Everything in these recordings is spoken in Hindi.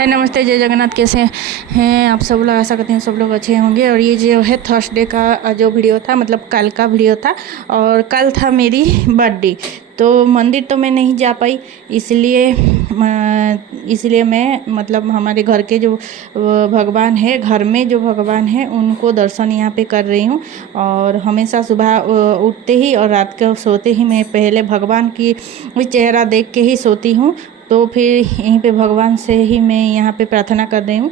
है नमस्ते, जय जगन्नाथ। कैसे हैं आप सब लोग? आशा करती हूँ सब लोग अच्छे होंगे। और ये जो है थर्सडे का जो वीडियो था, मतलब कल का वीडियो था, और कल था मेरी बर्थडे। तो मंदिर तो मैं नहीं जा पाई, इसलिए मैं मतलब हमारे घर के जो भगवान है, घर में जो भगवान है, उनको दर्शन यहाँ पे कर रही हूँ। और हमेशा सुबह उठते ही और रात को सोते ही मैं पहले भगवान की चेहरा देख के ही सोती हूँ। तो फिर यहीं पे भगवान से ही मैं यहाँ पे प्रार्थना कर रही हूँ।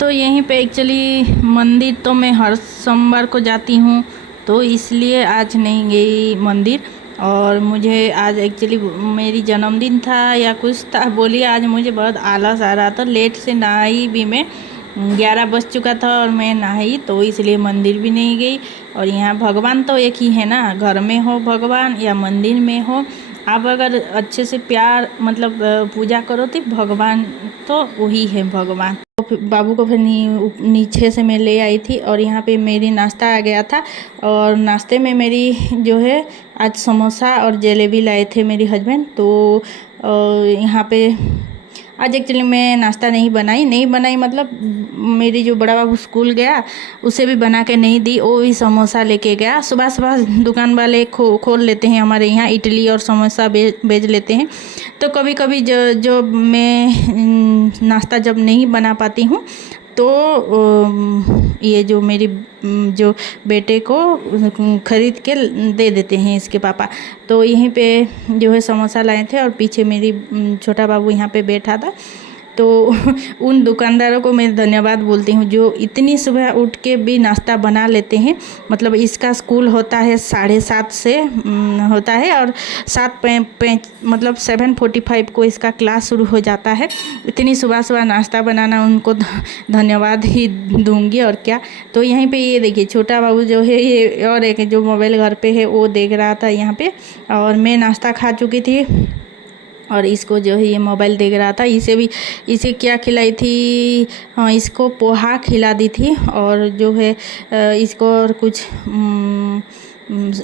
तो यहीं पे एक्चुअली मंदिर तो मैं हर सोमवार को जाती हूँ, तो इसलिए आज नहीं गई मंदिर। और मुझे आज एक्चुअली मेरी जन्मदिन था या कुछ था, बोलिए आज मुझे बहुत आलस आ रहा था। लेट से नहाई भी मैं, 11 बज चुका था और मैं नहाई, तो इसलिए मंदिर भी नहीं गई। और यहाँ भगवान तो एक ही है ना, घर में हो भगवान या मंदिर में हो, आप अगर अच्छे से प्यार मतलब पूजा करो तो भगवान तो वही है भगवान। तो फिर बाबू को फिर नीचे से मैं ले आई थी और यहाँ पे मेरी नाश्ता आ गया था। और नाश्ते में मेरी जो है आज समोसा और जलेबी लाए थे मेरी हस्बैंड। तो यहाँ पे आज एक्चुअली मैं नाश्ता नहीं बनाई मतलब मेरी जो बड़ा बाबू स्कूल गया, उसे भी बना के नहीं दी, वो भी समोसा लेके गया। सुबह सुबह दुकान वाले खोल लेते हैं हमारे यहाँ, इडली और समोसा बेच लेते हैं। तो कभी कभी जो मैं नाश्ता जब नहीं बना पाती हूँ, तो ये जो मेरी जो बेटे को ख़रीद के दे देते हैं इसके पापा। तो यहीं पे जो है समोसा लाए थे और पीछे मेरी छोटा बाबू यहाँ पे बैठा था। तो उन दुकानदारों को मैं धन्यवाद बोलती हूँ जो इतनी सुबह उठ के भी नाश्ता बना लेते हैं। मतलब इसका स्कूल होता है 7:30 से होता है, और 7:45 को इसका क्लास शुरू हो जाता है। इतनी सुबह सुबह नाश्ता बनाना, उनको धन्यवाद ही दूंगी और क्या। तो यहीं पे ये देखिए छोटा बाबू जो है, ये और एक जो मोबाइल घर पे है वो देख रहा था यहाँ पे, और मैं नाश्ता खा चुकी थी और इसको जो है ये मोबाइल देख रहा था। इसे क्या खिलाई थी, हाँ इसको पोहा खिला दी थी। और जो है इसको और कुछ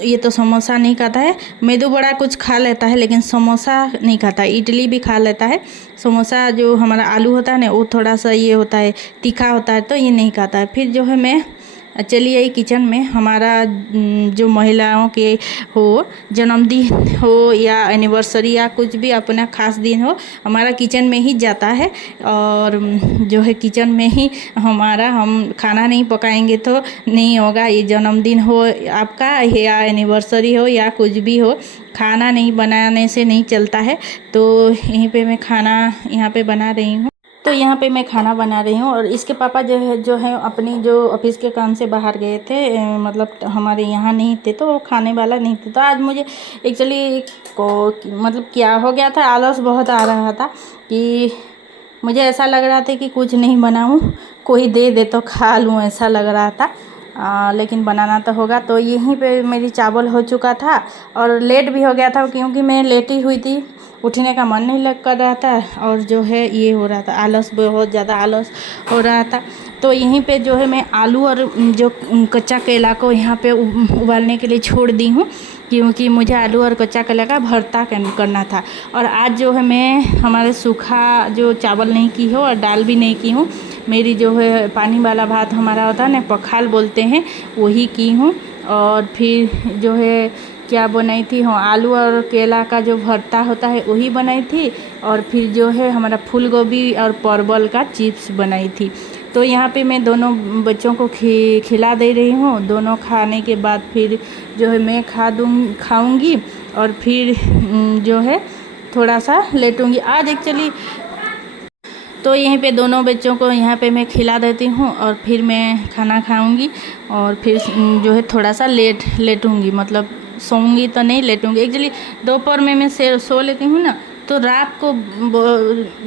ये तो समोसा नहीं खाता है, मेदू बड़ा कुछ खा लेता है लेकिन समोसा नहीं खाता। इडली भी खा लेता है, समोसा जो हमारा आलू होता है ना, वो थोड़ा सा ये होता है, तीखा होता है, तो ये नहीं खाता है। फिर जो है मैं चली आई किचन में। हमारा जो महिलाओं के हो जन्मदिन हो या एनिवर्सरी या कुछ भी अपना खास दिन हो, हमारा किचन में ही जाता है। और जो है किचन में ही हम खाना नहीं पकाएंगे तो नहीं होगा। ये जन्मदिन हो आपका या एनिवर्सरी हो या कुछ भी हो, खाना नहीं बनाने से नहीं चलता है। तो यहीं पे मैं खाना यहाँ पे बना रही हूँ। तो यहाँ पे मैं खाना बना रही हूँ और इसके पापा जो है अपनी जो ऑफिस के काम से बाहर गए थे, मतलब हमारे यहाँ नहीं थे, तो वो खाने वाला नहीं थे। तो आज मुझे एक्चुअली को मतलब क्या हो गया था, आलस बहुत आ रहा था कि मुझे ऐसा लग रहा था कि कुछ नहीं बनाऊँ, कोई दे दे तो खा लूँ, ऐसा लग रहा था। लेकिन बनाना तो होगा। तो यहीं पे मेरी चावल हो चुका था और लेट भी हो गया था क्योंकि मैं लेटी हुई थी, उठने का मन नहीं लग कर रहा था। और जो है ये हो रहा था, आलस, बहुत ज़्यादा आलस हो रहा था। तो यहीं पे जो है मैं आलू और जो कच्चा केला को यहाँ पे उबालने के लिए छोड़ दी हूँ, क्योंकि मुझे आलू और कच्चा केला का भरता करना था। और आज जो है मैं हमारे सूखा जो चावल नहीं की हूँ और दाल भी नहीं की हूँ, मेरी जो है पानी वाला भात हमारा होता है ना, पखाल बोलते हैं, वही की हूँ। और फिर जो है क्या बनाई थी, हाँ आलू और केला का जो भरता होता है वही बनाई थी। और फिर जो है हमारा फूल गोभी और परवल का चिप्स बनाई थी। तो यहाँ पे मैं दोनों बच्चों को खिला दे रही हूँ। दोनों खाने के बाद फिर जो है मैं खाऊंगी और फिर जो है थोड़ा सा लेटूंगी आज एक्चुअली। तो यहीं पे दोनों बच्चों को यहाँ पे मैं खिला देती हूँ और फिर मैं खाना खाऊंगी और फिर जो है थोड़ा सा लेटूंगी, मतलब सोऊंगी तो नहीं, लेटूंगी। एक्चुअली दोपहर में मैं सो लेती हूँ ना, तो रात को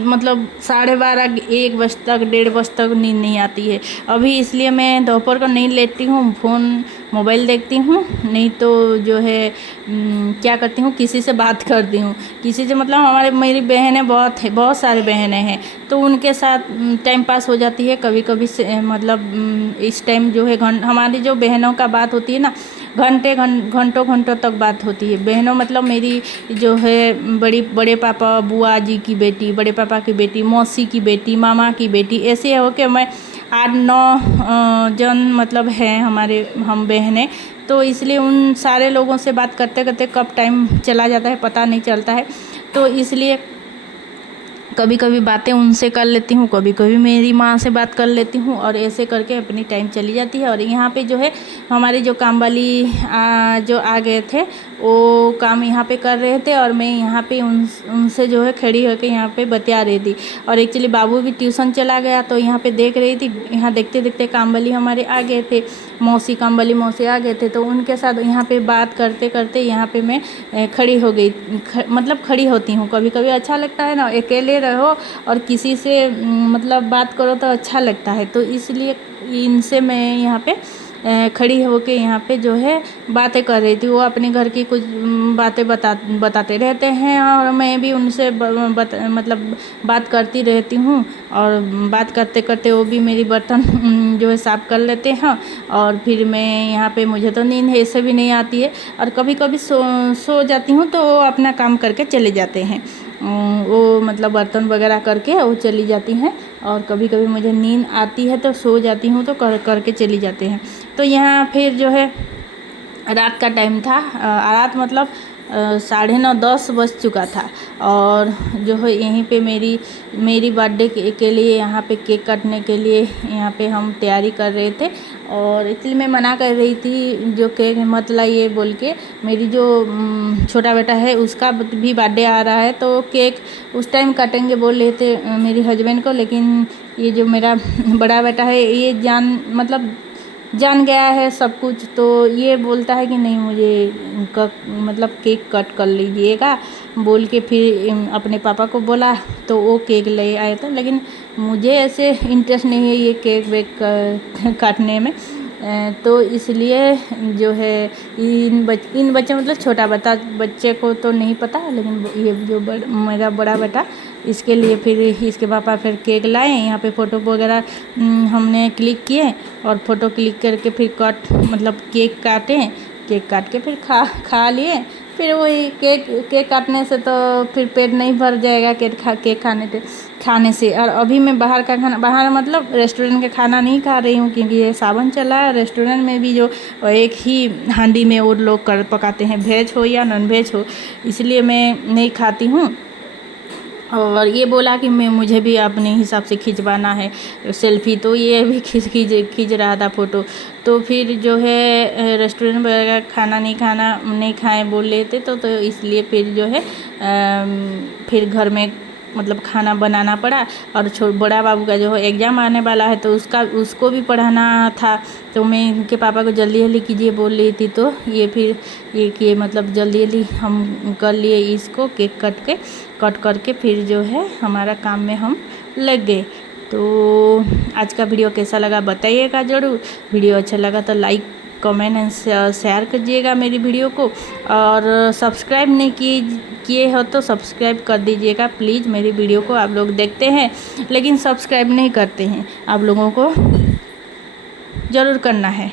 मतलब 12:30 1 बजे तक, 1:30 बजे तक नींद नहीं आती है अभी, इसलिए मैं दोपहर को नहीं लेती हूँ, फ़ोन मोबाइल देखती हूँ। नहीं तो जो है क्या करती हूँ, किसी से बात करती हूँ, किसी से मतलब मेरी बहनें बहुत सारी बहनें हैं, तो उनके साथ टाइम पास हो जाती है कभी कभी से। मतलब इस टाइम जो है हमारी जो बहनों का बात होती है ना, घंटों घंटों तक बात होती है। बहनों मतलब मेरी जो है बड़े पापा बुआ जी की बेटी, बड़े पापा की बेटी, मौसी की बेटी, मामा की बेटी, ऐसे हो के मैं 8-9 जन मतलब हैं हमारे, हम बहनें। तो इसलिए उन सारे लोगों से बात करते करते कब टाइम चला जाता है पता नहीं चलता है। तो इसलिए कभी कभी बातें उनसे कर लेती हूँ, कभी कभी मेरी माँ से बात कर लेती हूँ, और ऐसे करके अपनी टाइम चली जाती है। और यहाँ पे जो है हमारे जो काम वाली जो आ गए थे, वो काम यहाँ पे कर रहे थे, और मैं यहाँ पे उनसे जो है खड़ी होकर यहाँ पे बतिया रही थी। और एक्चुअली बाबू भी ट्यूशन चला गया, तो यहाँ पे देख रही थी। यहाँ देखते देखते काम वाली हमारे आ गए थे, काम वाली मौसी आ गए थे, तो उनके साथ यहाँ पे बात करते करते यहाँ पे मैं खड़ी हो गई। मतलब खड़ी होती हूँ। कभी कभी अच्छा लगता है ना, अकेले रहो और किसी से मतलब बात करो तो अच्छा लगता है। तो इसलिए इनसे मैं यहाँ पे खड़ी होके यहाँ पे जो है बातें कर रही थी। वो अपने घर की कुछ बातें बताते रहते हैं, और मैं भी उनसे मतलब बात करती रहती हूँ। और बात करते करते वो भी मेरी बर्तन जो है साफ़ कर लेते हैं। और फिर मैं यहाँ पे, मुझे तो नींद ऐसे भी नहीं आती है, और कभी कभी सो जाती हूँ, तो वो अपना काम करके चले जाते हैं। वो मतलब बर्तन वगैरह करके वो चली जाती हैं। और कभी कभी मुझे नींद आती है तो सो जाती हूँ, तो करके चली जाते हैं। तो यहाँ फिर जो है रात का टाइम था, रात मतलब 9:30-10 बज चुका था। और जो है यहीं पे मेरी बर्थडे के लिए यहाँ पे केक काटने के लिए यहाँ पे हम तैयारी कर रहे थे। और इसलिए मैं मना कर रही थी, जो केक मत लाइए बोल के। मेरी जो छोटा बेटा है उसका भी बर्थडे आ रहा है, तो केक उस टाइम काटेंगे बोल रहे थे मेरे हस्बैंड को। लेकिन ये जो मेरा बड़ा बेटा है, ये जान गया है सब कुछ, तो ये बोलता है कि नहीं, मुझे मतलब केक कट कर लीजिएगा बोल के। फिर अपने पापा को बोला, तो वो केक ले आया था। लेकिन मुझे ऐसे इंटरेस्ट नहीं है ये केक वेक काटने में। तो इसलिए जो है इन बच्चे मतलब छोटा बच्चे को तो नहीं पता, लेकिन ये जो मेरा बड़ा बेटा, इसके लिए फिर इसके पापा फिर केक लाए। यहाँ पे फ़ोटो वगैरह हमने क्लिक किए, और फ़ोटो क्लिक करके फिर केक काट के फिर खा लिए। फिर वही केक काटने से तो फिर पेट नहीं भर जाएगा केक खाने से। और अभी मैं बाहर मतलब रेस्टोरेंट का खाना नहीं खा रही हूँ, क्योंकि ये सावन चला है। रेस्टोरेंट में भी जो एक ही हांडी में वो लोग पकाते हैं, वेज हो या नॉन वेज हो, इसलिए मैं नहीं खाती हूँ। और ये बोला कि मुझे भी अपने हिसाब से खिंचवाना है सेल्फी, तो ये भी खींच रहा था फ़ोटो। तो फिर जो है रेस्टोरेंट वगैरह खाना नहीं खाए बोल लेते, तो इसलिए फिर जो है फिर घर में मतलब खाना बनाना पड़ा। और बड़ा बाबू का जो है एग्ज़ाम आने वाला है, तो उसको भी पढ़ाना था। तो मैं इनके पापा को जल्दी कीजिए बोल रही थी, तो ये फिर ये किए, मतलब जल्दी हम कर लिए इसको केक कट करके फिर जो है हमारा काम में हम लग गए। तो आज का वीडियो कैसा लगा बताइएगा ज़रूर। वीडियो अच्छा लगा तो लाइक कमेंट एंड शेयर कीजिएगा मेरी वीडियो को। और सब्सक्राइब नहीं किए हो तो सब्सक्राइब कर दीजिएगा प्लीज़। मेरी वीडियो को आप लोग देखते हैं लेकिन सब्सक्राइब नहीं करते हैं, आप लोगों को ज़रूर करना है।